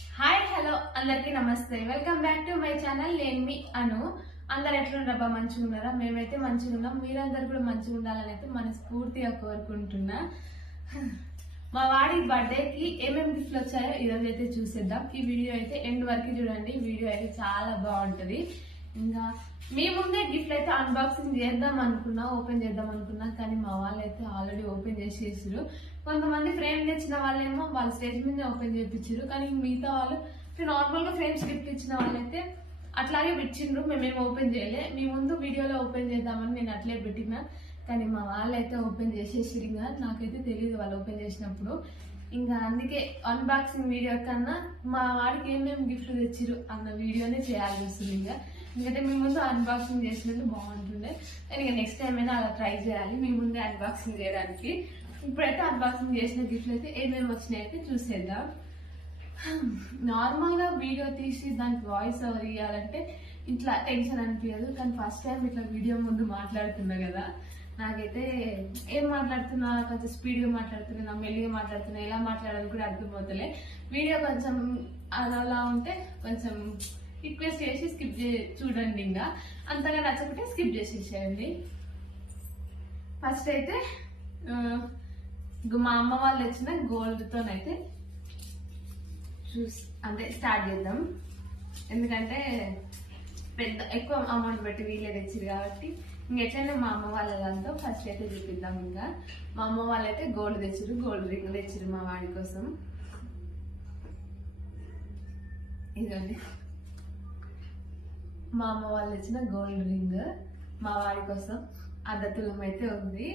Hi hello అందరికీ నమస్తే. Welcome back to my channel. నేను మీ అను. అందరు ఎట్లున్నారబ్బా? మంచిగా ఉన్నారా? మేమైతే మంచిగా ఉన్నాం. మీరందరూ కూడా మంచిగా ఉండాలని అయితే మనస్ఫూర్తిగా కోరుకుంటున్నా. మా వాడి బర్త్డేకి ఏమేమి గిఫ్ట్లు వచ్చాయో ఈరోజు అయితే చూసేద్దాం. ఈ వీడియో అయితే ఎండ్ వరకు చూడండి. వీడియో అయితే చాలా బాగుంటుంది. ఇంకా మీ ముందే గిఫ్ట్ అయితే అన్బాక్సింగ్ చేద్దాం అనుకున్నా, ఓపెన్ చేద్దాం అనుకున్నా, కానీ మా వాళ్ళు అయితే ఆల్రెడీ ఓపెన్ చేసేసారు. కొంతమంది ఫ్రేమ్ తెచ్చిన వాళ్ళేమో వాళ్ళ స్టేజ్ మీద ఓపెన్ చేయించారు, కానీ మిగతా వాళ్ళు నార్మల్ గా ఫ్రేమ్స్ గిఫ్ట్ ఇచ్చిన వాళ్ళైతే అట్లాగే పెట్టిండ్రు. మేమేమి ఓపెన్ చేయలే. మీ ముందు వీడియోలో ఓపెన్ చేద్దామని నేను అట్లే పెట్టినా, కానీ మా వాళ్ళైతే ఓపెన్ చేసేసారు. ఇంకా నాకైతే తెలియదు వాళ్ళు ఓపెన్ చేసినప్పుడు. ఇంకా అందుకే అన్బాక్సింగ్ వీడియో కన్నా మా వాడికి ఏమేమి గిఫ్ట్ తెచ్చిరు అన్న వీడియోనే చేయాల్సి వస్తుంది. ఇంకా ఎందుకంటే మీ ముందు అన్బాక్సింగ్ చేసినట్టు బాగుంటుండే. కానీ ఇంకా నెక్స్ట్ టైం అయినా అలా ట్రై చేయాలి మీ ముందే అన్బాక్సింగ్ చేయడానికి. ఇప్పుడైతే అన్బాక్సింగ్ చేసిన గిఫ్ట్లు అయితే ఏమేమి వచ్చినాయి అయితే చూసేద్దాం. నార్మల్ గా వీడియో తీసి దానికి వాయిస్ ఓవర్ ఇవ్వాలంటే ఇట్లా టెన్షన్ అనిపించదు, కానీ ఫస్ట్ టైం ఇట్లా వీడియో ముందు మాట్లాడుతున్నా కదా, నాకైతే ఏం మాట్లాడుతున్నా, కొంచెం స్పీడ్ గా మాట్లాడుతున్నా, మెల్లిగా మాట్లాడుతున్నా, ఎలా మాట్లాడాలని కూడా అర్థమవుతలే. వీడియో కొంచెం అలా ఉంటే కొంచెం రిక్వెస్ట్ చేసి స్కిప్ చూడండి. ఇంకా అంతగా నచ్చకుంటే స్కిప్ చేసేసేయండి. ఫస్ట్ అయితే మా అమ్మ వాళ్ళు వచ్చిన గోల్డ్ తోనైతే అంటే స్టార్ట్ చేద్దాం. ఎందుకంటే ఎక్కువ అమౌంట్ పెట్టి వీళ్ళే తెచ్చిరు కాబట్టి ఇంకెట్లయినా మా అమ్మ వాళ్ళ దాంతో ఫస్ట్ అయితే చూపిద్దాం. ఇంకా మా అమ్మ వాళ్ళైతే గోల్డ్ తెచ్చిరు, గోల్డ్ రింగ్ తెచ్చిరు మా వాడి కోసం. ఇదండి మా అమ్మ వాళ్ళు తెచ్చిన గోల్డ్ రింగ్ మా వాడి కోసం. అద్దతులం అయితే ఉంది.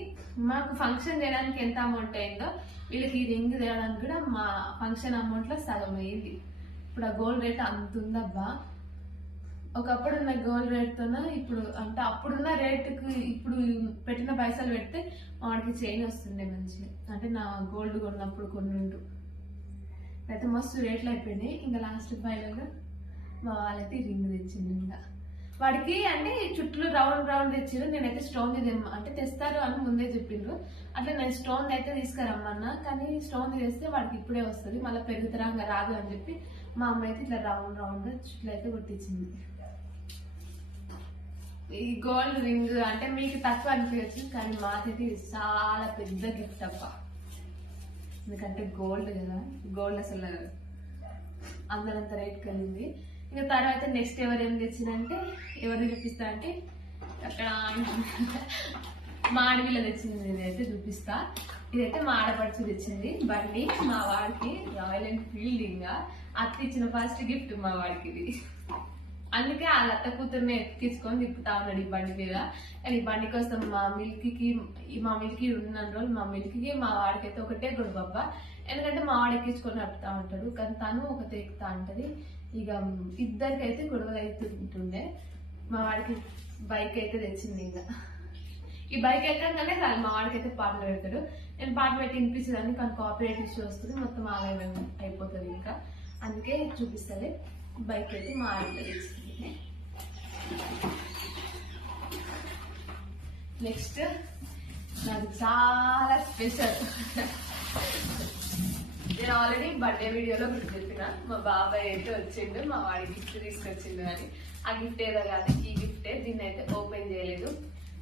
మాకు ఫంక్షన్ చేయడానికి ఎంత అమౌంట్ అయిందో వీళ్ళకి ఈ రింగ్ తేయడానికి కూడా మా ఫంక్షన్ అమౌంట్ లో సగం అయింది. ఇప్పుడు ఆ గోల్డ్ రేట్ అంత ఉందబ్బా. ఒకప్పుడు ఉన్న గోల్డ్ రేట్ తోన ఇప్పుడు అంటే అప్పుడున్న రేటుకు ఇప్పుడు పెట్టిన పైసలు పెడితే వాడికి చైన్ వస్తుండే మంచిగా. అంటే నా గోల్డ్ కొన్నప్పుడు కొన్నింటూ అయితే మస్తు రేట్లు అయిపోయినాయి. ఇంకా లాస్ట్ ఫైనల్ గా మా వాళ్ళైతే రింగ్ తెచ్చింది. ఇంకా వాడికి అంటే చుట్టూ రౌండ్ రౌండ్ తెచ్చారు. నేనైతే స్టోన్ అంటే తెస్తారు అని ముందే చెప్పిండ్రు. అట్లా నేను స్టోన్ అయితే తీసుకురమ్మన్నా, కానీ స్టోన్ తెస్తే వాడికి ఇప్పుడే వస్తుంది, మళ్ళీ పెరుగుతరంగా రాదు అని చెప్పి మా అమ్మ అయితే ఇట్లా రౌండ్ రౌండ్ చుట్టూ అయితే కొట్టించింది. ఈ గోల్డ్ రింగ్ అంటే మీకు తక్కువ అనిపించచ్చు, కానీ మాకైతే ఇది చాలా పెద్ద గిఫ్ట్ అప్ప. ఎందుకంటే గోల్డ్ కదా, గోల్డ్ అసలు అందరంత రేట్ కలిగింది. ఇంకా తర్వాత నెక్స్ట్ ఎవరేం తెచ్చిందంటే ఎవరు చూపిస్తా అంటే అక్కడ మా ఆడవిల్ల తెచ్చింది. నేనైతే చూపిస్తా. ఇదైతే మా ఆడపడుచు తెచ్చింది బండి మా వాడికి, రాయల్ ఎన్ఫీల్డ్. ఇంకా అత్త ఇచ్చిన ఫస్ట్ గిఫ్ట్ మా వాడికి ఇది. అందుకే ఆ లత్త కూతుర్ని ఎక్కించుకొని తిప్పుతా ఉన్నాడు ఈ బండి మీద. కానీ ఈ బండి కోసం మా మిల్కీ ఉన్న రోజులు మా మిల్కీకి మా వాడికి అయితే ఒకటే గొడవ. ఎందుకంటే మా వాడు ఎక్కించుకొని నడుపుతా ఉంటాడు, కానీ తను ఒకటే ఎక్కుతా ఉంటది. ఇక ఇద్దరికైతే గొడవలు అవుతుంటుండే. మా వాడికి బైక్ అయితే తెచ్చింది. ఇంకా ఈ బైక్ ఎక్కగానే చాలు మా వాడికి అయితే పాటలు పెడతాడు. నేను పాటలు పెట్టి వినిపిస్తుందని, కానీ కాపీరైట్ ఇష్యూ వస్తుంది, మొత్తం ఆలయం అయిపోతుంది. ఇంకా అందుకే చూపిస్తుంది. బైక్ అయితే మా ఆడలో తెచ్చింది. నెక్స్ట్ నాకు చాలా స్పెషల్. నేను ఆల్రెడీ బర్త్డే వీడియోలో మీకు చెప్పిన మా బాబాయ్ అయితే వచ్చిండు, మా వాడి గిఫ్ట్ తీసుకొచ్చిండు. అని ఆ గిఫ్ట్ ఏదో కాదు, ఈ గిఫ్టే. దీన్ని అయితే ఓపెన్ చేయలేదు,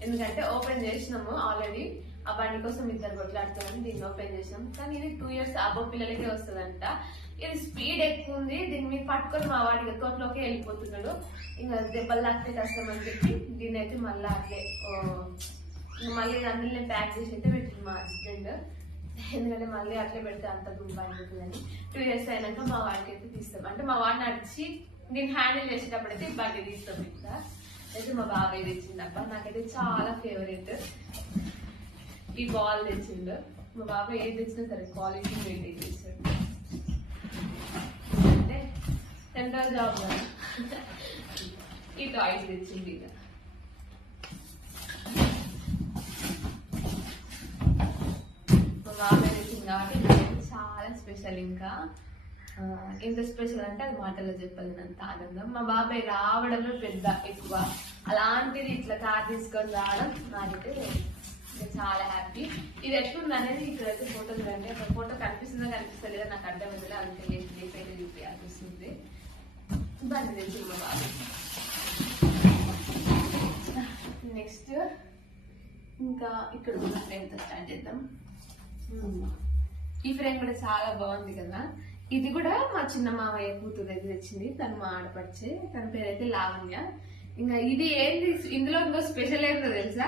ఎందుకంటే ఓపెన్ చేసినాము ఆల్రెడీ. ఆ బండి కోసం ఇద్దరు కొట్లాడుతున్నాము, దీన్ని ఓపెన్ చేసినాం. కానీ ఇది 2 years అబ్బో పిల్లలకే వస్తుందంట. ఇది స్పీడ్ ఎక్కువ ఉంది, దీన్ని మీరు పట్టుకొని మా వాడికి తోటలోకి వెళ్ళిపోతున్నాడు. ఇంకా దెబ్బలు తాకితే కష్టం అని చెప్పి దీన్ని అయితే మళ్ళీ అట్లే మళ్ళీ అందులో ప్యాక్ చేసి అయితే పెట్టింది మా హస్బెండ్. ఎందుకంటే మళ్ళీ అట్లే పెడితే అంత దుబ్బ అయిపోతుందని 2 years అయినాక మా వాడికి అయితే తీస్తాం. అంటే మా వాడిని నడిచి దీన్ని హ్యాండిల్ చేసేటప్పుడు అయితే బండి తీస్తాం. ఇంకా అయితే మా బాబాయ్ తెచ్చిందబ్బా, నాకైతే చాలా ఫేవరెట్. ఈ బాల్ తెచ్చిండు మా బాబాయ్. ఏది తెచ్చినా సరే క్వాలిటీ మెయింటైన్ చేస్తాడు. అంటే సెంట్రల్ జాబ్ కదా. ఈ టాయ్స్ తెచ్చింది. ఇక మా బాబాయ్ తెచ్చింది కాబట్టి చాలా స్పెషల్. ఇంకా ఎంత స్పెషల్ అంటే అది మాటల్లో చెప్పలేనంత ఆనందం. మా బాబాయ్ రావడమే పెద్ద ఎక్కువ. అలాంటిది ఇట్లా కార్ తీసుకొని రావడం నాకైతే చాలా హ్యాపీ. ఇది ఎట్లుంది అనేది ఇక్కడైతే ఫోటోలు రండి. అక్కడ ఫోటో కనిపిస్తుందో కనిపిస్తలేదో నాకు అర్థమైందో, అందుకే లేట్ అయితే చూపించాల్సి బండి తెచ్చింది మా బాబు. నెక్స్ట్ ఇంకా ఇక్కడ కూడా ఫ్రేమ్తో స్టార్ట్ చేద్దాం. ఈ ఫ్రేమ్ కూడా చాలా బాగుంది కదా. ఇది కూడా మా చిన్న మామయ్య కూతురు దగ్గర వచ్చింది. తను మా ఆడపడిచే, తన పేరైతే లావణ్య. ఇంకా ఇది ఏంది, ఇందులో ఇంకో స్పెషల్ ఏంటో తెలుసా,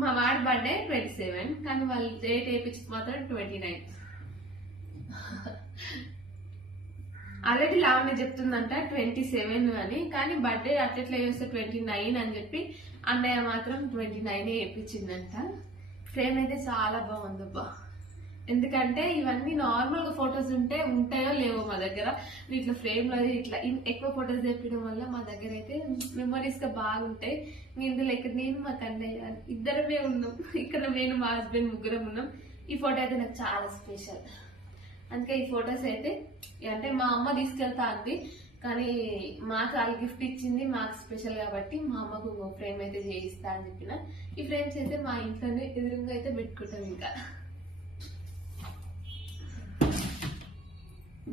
మా వాడి బర్త్డే 27 కానీ వాళ్ళు డేట్ వేయించింది మాత్రం 29. ఆల్రెడీ లావణ్య చెప్తుందంట 27 అని, కానీ బర్త్డే అట్లెట్లా చేస్తే 29 అని చెప్పి అన్నయ్య మాత్రం 29 వేయించిందంట. ఫ్రేమ్ అయితే చాలా బాగుందబ్బా. ఎందుకంటే ఇవన్నీ నార్మల్ గా ఫొటోస్ ఉంటాయో లేవో మా దగ్గర, ఇట్లా ఫ్రేమ్ లో ఇట్లా ఎక్కువ ఫొటోస్ తెప్పడం వల్ల మా దగ్గర అయితే మెమరీస్ గా బాగుంటాయి. ఇందులో ఇక్కడ నేను మా కన్నయ్య ఇద్దరమే ఉన్నాం, ఇక్కడ నేను మా హస్బెండ్ ముగ్గురం ఉన్నాం. ఈ ఫోటో అయితే నాకు చాలా స్పెషల్. అందుకే ఈ ఫొటోస్ అయితే అంటే మా అమ్మ తీసుకెళ్తా అంది, కానీ మాకు వాళ్ళు గిఫ్ట్ ఇచ్చింది మాకు స్పెషల్ కాబట్టి మా అమ్మకు ఇంకో ఫ్రేమ్ అయితే చేయిస్తా అని చెప్పిన. ఈ ఫ్రేమ్స్ అయితే మా ఇంట్లోనే ఎదురుగా అయితే పెట్టుకుంటాం. ఇంకా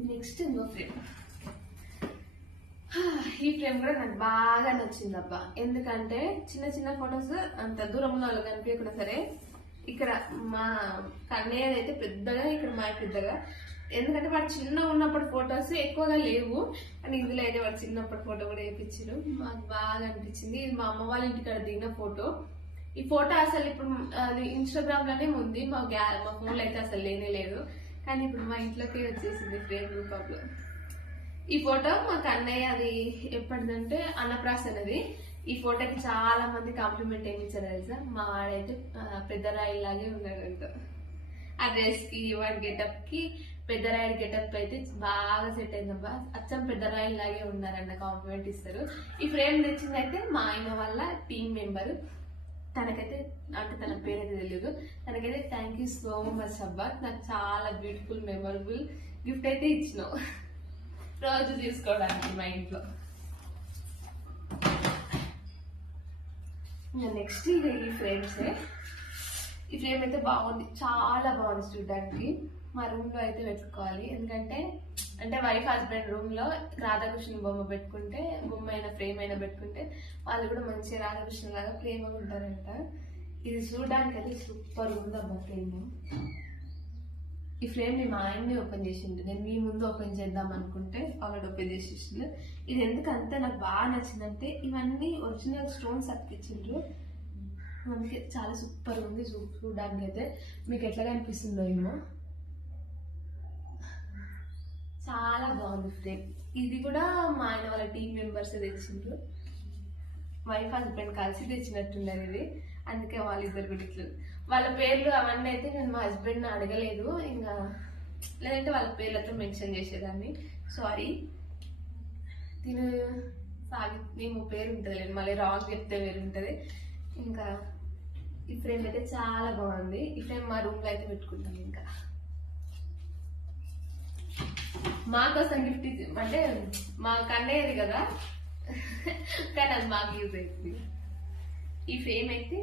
నెక్స్ట్ ఇంకో ఫ్రేమ్. ఈ ఫ్రేమ్ కూడా నాకు బాగా నచ్చింది అబ్బా. ఎందుకంటే చిన్న చిన్న ఫొటోస్ అంత దూరంలో వాళ్ళు కనిపించకుండా సరే, ఇక్కడ మా కన్నయ్య అయితే పెద్దగా, ఇక్కడ మా పెద్దగా. ఎందుకంటే వాడు చిన్నగా ఉన్నప్పుడు ఫొటోస్ ఎక్కువగా లేవు, అని ఇందులో అయితే వాడు చిన్నప్పుడు ఫోటో కూడా వేయించారు. మాకు బాగా అనిపించింది. ఇది మా అమ్మ వాళ్ళ ఇంటికాడ దిగిన ఫోటో. ఈ ఫోటో అసలు ఇప్పుడు అది ఇన్స్టాగ్రామ్ లోనే ఉంది, మా ఫోన్లో అయితే అసలు లేనే లేదు. కానీ ఇప్పుడు మా ఇంట్లోకి వచ్చేసింది ఫ్రేమ్ రూపంలో. ఈ ఫోటో మా కన్నయ్య అది ఎప్పటిదంటే అన్నప్రాసనది. ఈ ఫోటోకి చాలా మంది కాంప్లిమెంట్ ఏమి ఇచ్చారు తెలుసా, మా వాడైతే పెద్దరాయి లాగే ఉన్నాడంట. ఆ డ్రెస్ కి వాడి గెటప్ కి పెద్దరాయి గెటప్ అయితే బాగా సెట్ అయిందబ్బా. అచ్చం పెద్దరాయి లాగే ఉన్నారన్న కాంప్లిమెంట్ ఇస్తారు. ఈ ఫ్రేమ్ తెచ్చింది అయితే మా ఆయన వాళ్ళ టీమ్ మెంబర్. తనకైతే అంటే తన పేరైతే తెలియదు. తనకైతే థ్యాంక్ యూ సో మచ్ అబ్బా, నాకు చాలా బ్యూటిఫుల్ మెమరబుల్ గిఫ్ట్ అయితే ఇచ్చినావు రోజు తీసుకోవడానికి మా ఇంట్లో. నెక్స్ట్ ఇది ఈ ఫ్రేమ్స్. ఈ ఫ్రేమ్ అయితే బాగుంది, చాలా బాగుంది చూడడానికి. మా రూమ్ లో అయితే పెట్టుకోవాలి. ఎందుకంటే అంటే వైఫ్ హస్బెండ్ రూమ్ లో రాధాకృష్ణ బొమ్మ పెట్టుకుంటే, బొమ్మ అయినా ఫ్రేమ్ అయినా పెట్టుకుంటే వాళ్ళు కూడా మంచిగా రాధాకృష్ణ లాగా ప్రేమగా ఉంటారంట. ఇది చూడడానికి అయితే సూపర్ ఉందబ్బా ఫ్రేమ్. ఈ ఫ్రేమ్ ని మా ఆయన్ని ఓపెన్ చేసిండు, నేను మీ ముందు ఓపెన్ చేద్దాం అనుకుంటే ఆల్రెడీ ఓపెన్ చేసేసిండు. ఇది ఎందుకంటే నాకు బాగా నచ్చిందంటే ఇవన్నీ ఒరిజినల్ స్టోన్స్ అతికిచ్చిండ్రు, అందుకే చాలా సూపర్ ఉంది చూడడానికి. అయితే మీకు ఎట్లా కనిపిస్తుందో ఏమో, చాలా బాగుంది ఫ్రేమ్. ఇది కూడా మా ఆయన వాళ్ళ టీమ్ మెంబర్స్ తెచ్చిండ్రు, వైఫ్ హస్బెండ్ కలిసి తెచ్చినట్టున్నారు ఇది. అందుకే వాళ్ళిద్దరు కూడా ఇట్లు వాళ్ళ పేర్లు అవన్నీ అయితే నేను మా హస్బెండ్ అడగలేదు, ఇంకా లేదంటే వాళ్ళ పేర్లతో మెన్షన్ చేసేదాన్ని. సారీ, తిను మేము పేరు ఉంటుంది లేదు, మళ్ళీ రాంగ్ చెప్తే వేరు ఉంటుంది. ఇంకా ఈ ఫ్రేమ్ అయితే చాలా బాగుంది. ఈ ఫ్రేమ్ మా రూమ్ లో అయితే పెట్టుకుంటాం. ఇంకా మా కోసం గిఫ్ట్ ఇచ్చి అంటే మా కన్నయ్యది కదా, కానీ అది మాకు యూజ్ అవుతుంది. ఈ ఫ్రేమ్ అయితే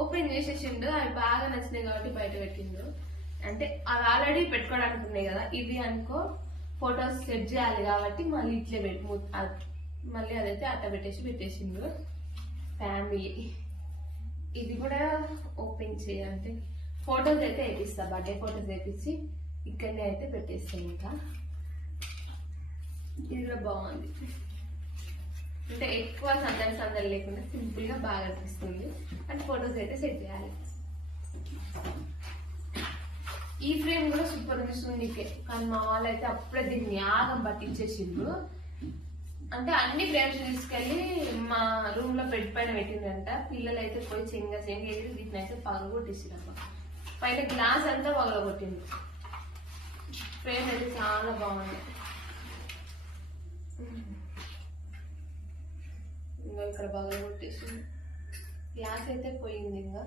ఓపెన్ చేసేసిండు, అవి బాగా నచ్చినాయి కాబట్టి బయట పెట్టిండు. అంటే అవి ఆల్రెడీ పెట్టుకోవడానికి ఉన్నాయి కదా, ఇది అనుకో ఫొటోస్ సెట్ చేయాలి కాబట్టి మళ్ళీ ఇట్లే మళ్ళీ అదైతే అట్ట పెట్టేసిండు. ఫ్యామిలీ ఇది కూడా ఓపెన్ చేయాలంటే ఫొటోస్ అయితే వేపిస్తా, బర్త్డే ఫొటోస్ వేపించి ఇక్కడనే అయితే పెట్టేస్తాను. ఇంకా ఇది కూడా బాగుంది, అంటే ఎక్కువ సందడి లేకుండా సింపుల్ గా బాగా అనిపిస్తుంది. అంటే ఫొటోస్ అయితే సెట్ చేయాలి. ఈ ఫ్రేమ్ కూడా సూపర్ అనిపిస్తుంది, కానీ మా వాళ్ళు అయితే అప్పుడే దీన్ని యాగం పట్టించేసిండ్రు. అంటే అన్ని ఫ్రేమ్స్ తీసుకెళ్లి మా రూమ్ లో బెడ్ పైన పెట్టిందంట. పిల్లలు అయితే పోయి చెంగ వేసి వీటిని అయితే పగలగొట్టేసిరమ్మ. పైన గ్లాస్ అంతా పగలగొట్టింది. ఫ్రేమ్ అయితే చాలా బాగుంది. ఇంకా ఇక్కడ పగలగొట్టేసింది, గ్లాస్ అయితే పోయింది. ఇంకా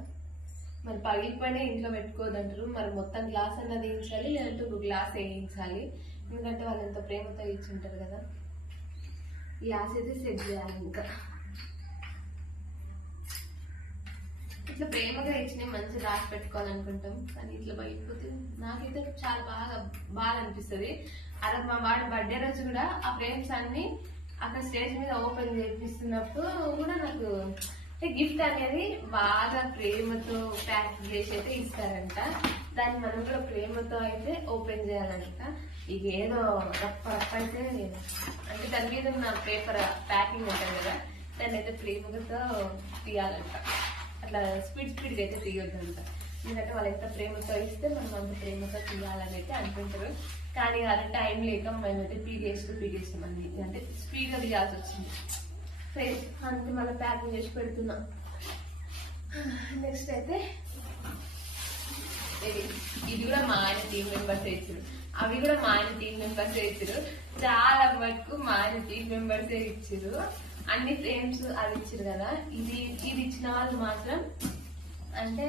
మరి పగిలిపోయినా ఇంట్లో పెట్టుకోదంటారు. మరి మొత్తం గ్లాస్ అన్నది వేయించాలి, లేదంటే ఒక గ్లాస్ వేయించాలి. ఎందుకంటే వాళ్ళు ఎంత ప్రేమతో ఇచ్చింటారు కదా. గ్లాస్ అయితే సెట్ చేయాలి. ఇంకా ఇట్లా ప్రేమగా ఇచ్చిన మంచి రాసి పెట్టుకోవాలనుకుంటాం, కానీ ఇట్లా బయటపోతే నాకైతే చాలా బాగా అనిపిస్తుంది. అలా మా వాడి బర్త్డే రోజు కూడా ఆ ఫ్రేమ్స్ అన్ని అక్కడ స్టేజ్ మీద ఓపెన్ చేపిస్తున్నప్పుడు కూడా నాకు గిఫ్ట్ అనేది బాగా ప్రేమతో ప్యాక్ చేసి అయితే ఇస్తారంట. దాన్ని మనం కూడా ప్రేమతో అయితే ఓపెన్ చేయాలంట. ఇక ఏదో రప్ప అయితే అంటే దాని మీద ఉన్న పేపర్ ప్యాకింగ్ ఉంటుంది కదా, దాన్ని అయితే ప్రేమతో తీయాలంట. అట్లా స్పీడ్గా అయితే తీయొద్దంట, ఎందుకంటే వాళ్ళు ఎంత ప్రేమతో ఇస్తే మనం అంత ప్రేమతో తీయాలని అయితే అనుకుంటారు. కానీ అది టైం లేక మేమైతే పీకేస్తామండి, అంటే స్పీడ్గా తీయాల్సి వచ్చింది. అందుకే మళ్ళీ ప్యాకింగ్ చేసి పెడుతున్నాం. నెక్స్ట్ అయితే ఇది కూడా మా ఆయన టీం మెంబర్స్ ఇచ్చారు, అవి కూడా మా ఆయన టీం మెంబర్స్ ఇచ్చారు. చాలా వరకు మా ఆయన టీం మెంబర్సే ఇచ్చారు. అన్ని ఫ్రేమ్స్ అవి ఇచ్చారు కదా, ఇది ఇచ్చిన వాళ్ళు మాత్రం అంటే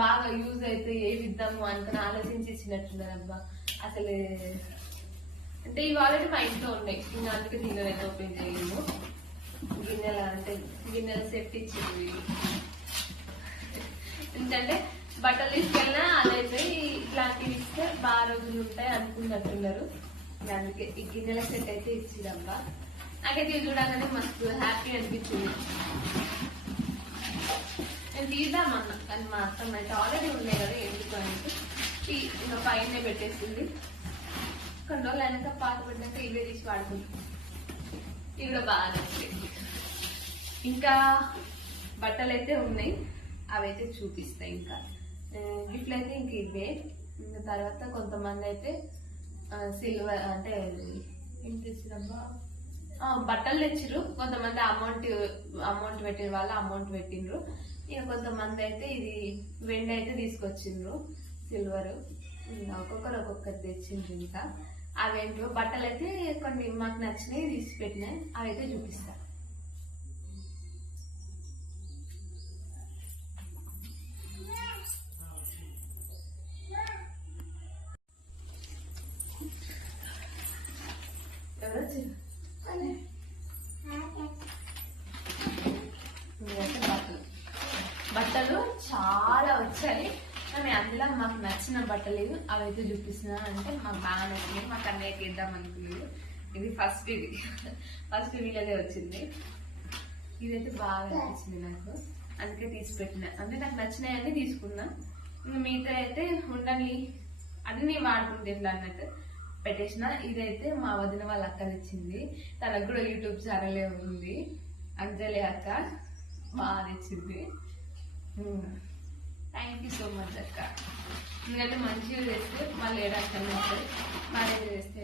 బాగా యూజ్ అయితే ఏవి ఇద్దాము అనుకుని ఆలోచించి ఇచ్చినట్టున్నారు. అబ్బా అసలు అంటే ఇవి ఆల్రెడీ మా ఇంట్లో ఉన్నాయి, ఇంకా అందుకే గిన్నెలు అయితే ఓపెన్ చేయలేము. గిన్నెల సెట్ ఇచ్చింది. ఎందుకంటే బట్టలు తీసుకెళ్ళినా అదైతే ఇట్లాంటివి ఇస్తే బాగా రోజులు ఉంటాయి అనుకున్నట్టున్నారు. అందుకే ఈ గిన్నెల సెట్ అయితే ఇచ్చిందబ్బా. నాకైతే ఇది చూడగానే మస్తు హ్యాపీ అనిపించింది. నేను తీద్దామన్నా కానీ మా అత్తమ్మ అయితే ఆల్రెడీ ఉన్నాయి కదా ఎందుకు అంటే ఇంకా పైన పెట్టేసింది. కొన్ని రోజులు అయినాక పాత పడినాక ఇవే తీసి వాడుకుంటాం. ఇవి కూడా బాగా నచ్చింది. ఇంకా బట్టలు అయితే ఉన్నాయి, అవైతే చూపిస్తాయి. ఇంకా గిఫ్ట్లు అయితే ఇంక ఇవే. ఇంకా తర్వాత కొంతమంది అయితే సిల్వర్ అంటే ఏం తెచ్చిరబ్బా బట్టలు తెచ్చిరు. కొంతమంది అమౌంట్ పెట్టిన వాళ్ళు అమౌంట్ పెట్టిండ్రు. ఇక కొంతమంది అయితే ఇది వెండి అయితే తీసుకొచ్చిండ్రు, సిల్వర్. ఒక్కొక్కరు తెచ్చిండ్రు. ఇంకా అవేంటో బట్టలు అయితే కొన్ని మాకు నచ్చినాయి తీసి పెట్టినాయి, అవైతే చూపిస్తా. బట్టలు చాలా వచ్చాయి, కానీ అందులో మాకు నచ్చిన బట్టలు అవైతే చూపిస్తున్నా. అంటే మాకు బాగా నచ్చినాయి, మాకు అన్నయ్యకి ఇద్దాం అనుకున్నాను. ఇది ఫస్ట్ వీళ్ళదే వచ్చింది. ఇదైతే బాగా అనిపించింది నాకు, అందుకే తీసి పెట్టిన. అంటే నాకు నచ్చినాయన్నీ తీసుకున్నా. ఇంకా మిగతా అయితే ఉండాలి అన్ని వాడుకుంటే ఎట్లా అన్నట్టు పెట్టేసిన. ఇదైతే మా వదిన వాళ్ళ అక్క తెచ్చింది, తనకు కూడా యూట్యూబ్ ఛానలే ఉంది, అంజలి అక్క. బాగా తెచ్చింది. థ్యాంక్ యూ సో మచ్ అక్క. ఎందుకంటే మంచిగా చేస్తే మళ్ళీ ఏడాది మ్యారేజ్ చేస్తే.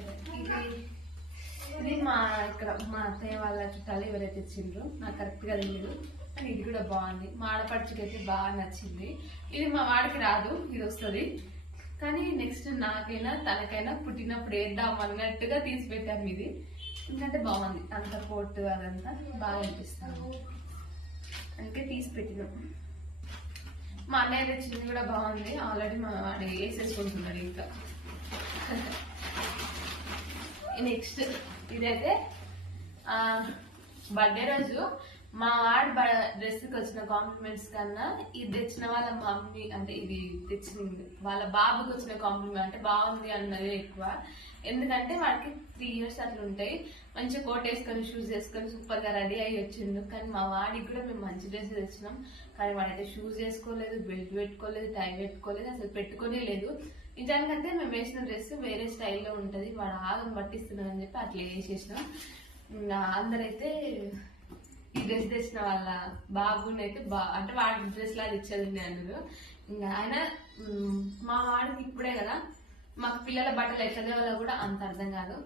ఇది మా ఇక్కడ మా అత్తయ్య వాళ్ళ చుట్టాలు ఎవరైతే ఇచ్చిండ్రో నాకు కరెక్ట్గా తెలియదు, కానీ ఇది కూడా బాగుంది. మా ఆడపడుచుకి అయితే బాగా నచ్చింది. ఇది మా వాడికి రాదు, ఇది వస్తుంది. కానీ నెక్స్ట్ నాకైనా తనకైనా పుట్టినప్పుడు వేద్దాం అన్నట్టుగా తీసి పెట్టాము ఇది. ఎందుకంటే బాగుంది, అంత కోట్ అదంతా బాగా అనిపిస్తాను, అందుకే తీసి పెట్టినాం. మా అన్నయ్య తెచ్చింది కూడా బాగుంది, ఆల్రెడీ మా వాడు వేసేసుకుంటున్నాడు. ఇంకా నెక్స్ట్ ఇదైతే బర్త్డే రోజు మా వాడి డ్రెస్కి వచ్చిన కాంప్లిమెంట్స్ కన్నా ఇది తెచ్చిన వాళ్ళ మమ్మీ అంటే ఇది తెచ్చింది వాళ్ళ బాబుకి వచ్చిన కాంప్లిమెంట్ అంటే బాగుంది అన్నది ఎక్కువ. ఎందుకంటే వాడికి 3 years అట్లా ఉంటాయి, మంచిగా కోట్ వేసుకొని షూస్ వేసుకొని సూపర్ గా రెడీ అయ్యి వచ్చిండు. కానీ మా వాడికి కూడా మేము మంచి డ్రెస్ తెచ్చినాం, కానీ వాడైతే షూస్ వేసుకోలేదు, బెల్ట్ పెట్టుకోలేదు, టై పెట్టుకోలేదు, అసలు పెట్టుకోనే లేదు. నిజానికంటే మేము వేసిన డ్రెస్ వేరే స్టైల్లో ఉంటది, వాడు ఆగం పట్టిస్తున్నాం అని చెప్పి అట్లా వేసేసినాం. అందరైతే ఈ డ్రెస్ తెచ్చిన వాళ్ళ బాబుని అయితే అంటే వాడి డ్రెస్ లాగా ఇచ్చేది అన్నారు. ఇంకా ఆయన మా వాడికి ఇప్పుడే కదా, మాకు పిల్లల బట్టలు ఎట్లా తేవాలో కూడా అంత అర్థం కాదు.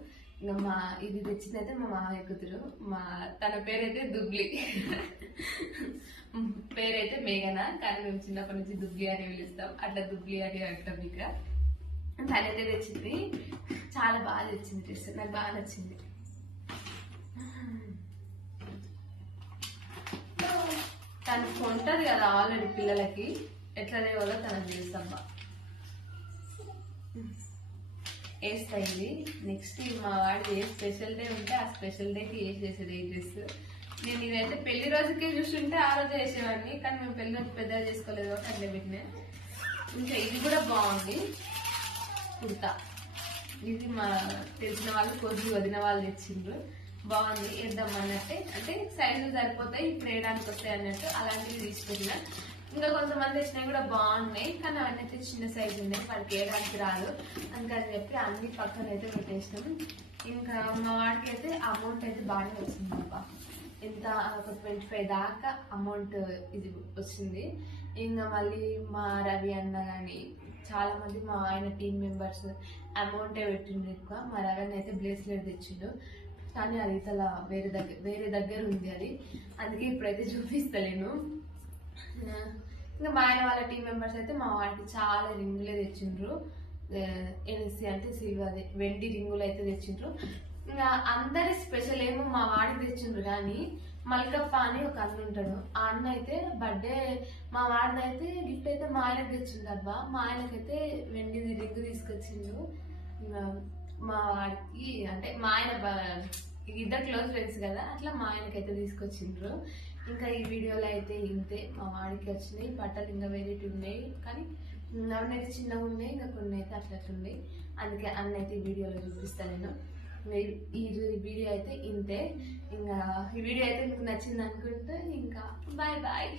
ఇంకా ఇది తెచ్చిందైతే మా మామయ్య కూతురు, తన పేరైతే దుబ్లి, పేరైతే మేఘన, కానీ మేము చిన్నప్పటి నుంచి దుబ్లి అని పిలుస్తాం, అట్లా దుబ్లి అని అంటాం. ఇక తనైతే తెచ్చింది, చాలా బాగా తెచ్చింది డ్రెస్, నాకు బాగా నచ్చింది. తను కొంటది కదా ఆల్రెడీ పిల్లలకి, ఎట్లా తేవాలో తనకు తెలుసమ్మా, వేస్తాయి. నెక్స్ట్ మా వాడు ఏ స్పెషల్ డే ఉంటే ఆ స్పెషల్ డేకి వేసేసేది ఈ డ్రెస్. నేను ఇదైతే పెళ్లి రోజుకే చూస్తుంటే ఆ రోజు వేసేవాడిని, కానీ మేము పెళ్లి రోజు పెద్దగా చేసుకోలేదు కాబట్టి అట్లే పెట్టినా. ఇంకా ఇది కూడా బాగుంది కుర్తా. ఇది మా తెలిసిన వాళ్ళు కొద్ది వదిన వాళ్ళు తెచ్చిండ్రు. బాగుంది, వేద్దాం అన్నట్టే. అంటే సైజులు సరిపోతాయి, ఇప్పుడు వేయడానికి వస్తాయి అన్నట్టు అలాంటివి తీసుకున్నా. ఇంకా కొంతమంది తెచ్చినవి కూడా బాగున్నాయి, కానీ అవన్నీ అయితే చిన్న సైజు ఉన్నాయి, వాడికి వేయడానికి రాదు. అందుకని చెప్పి అన్ని పక్కన అయితే పెట్టేసినాం. ఇంకా మా వాడికి అయితే అమౌంట్ అయితే బాగానే వచ్చింది అబ్బా. ఎంత ఒక 25 దాకా అమౌంట్ ఇది వచ్చింది. ఇంకా మళ్ళీ మా రవి అన్న కానీ చాలా మంది మా ఆయన టీం మెంబర్స్ అమౌంటే పెట్టిండు ఎక్కువ. మా రవి అన్న అయితే బ్రేస్లెట్ తెచ్చిండు, కానీ అది ఇతలా వేరే దగ్గర ఉంది అది, అందుకే ఇప్పుడైతే చూపిస్తలేను. ఇంకా మా ఆయన వాళ్ళ టీం మెంబర్స్ అయితే మా వాడికి చాలా రింగులే తెచ్చిండ్రు. ఎన్ఎస్సి అంటే సిల్వర్ వెండి రింగులు అయితే తెచ్చిండ్రు. ఇంకా అందరి స్పెషల్ ఏమో మా వాడికి తెచ్చిండ్రు, కానీ మల్కప్ప అని ఒక అన్న ఉంటాడు. ఆ అన్న అయితే బర్త్డే మా వాడిని అయితే గిఫ్ట్ అయితే మా ఆయనకు తెచ్చిండు అబ్బా. మా ఆయనకైతే వెండి రింగు తీసుకొచ్చిండు. మా వాడికి అంటే మా ఆయన ఇద్దరు క్లోజ్ ఫ్రెండ్స్ కదా, అట్లా మా ఆయనకైతే తీసుకొచ్చిండ్రు. ఇంకా ఈ వీడియోలో అయితే ఇంతే. మా వాడికి వచ్చినాయి బట్టలు, ఇంకా వెరైటీ ఉన్నాయి, కానీ అవన్నైతే చిన్నగా ఉన్నాయి, ఇంకా కొన్ని అయితే అట్లట్లున్నాయి. అందుకే అన్న అయితే ఈ వీడియోలో చూపిస్తాను నేను. ఈ వీడియో అయితే ఇంతే. ఇంకా ఈ వీడియో అయితే మీకు నచ్చింది అనుకుంటే ఇంకా బాయ్ బాయ్.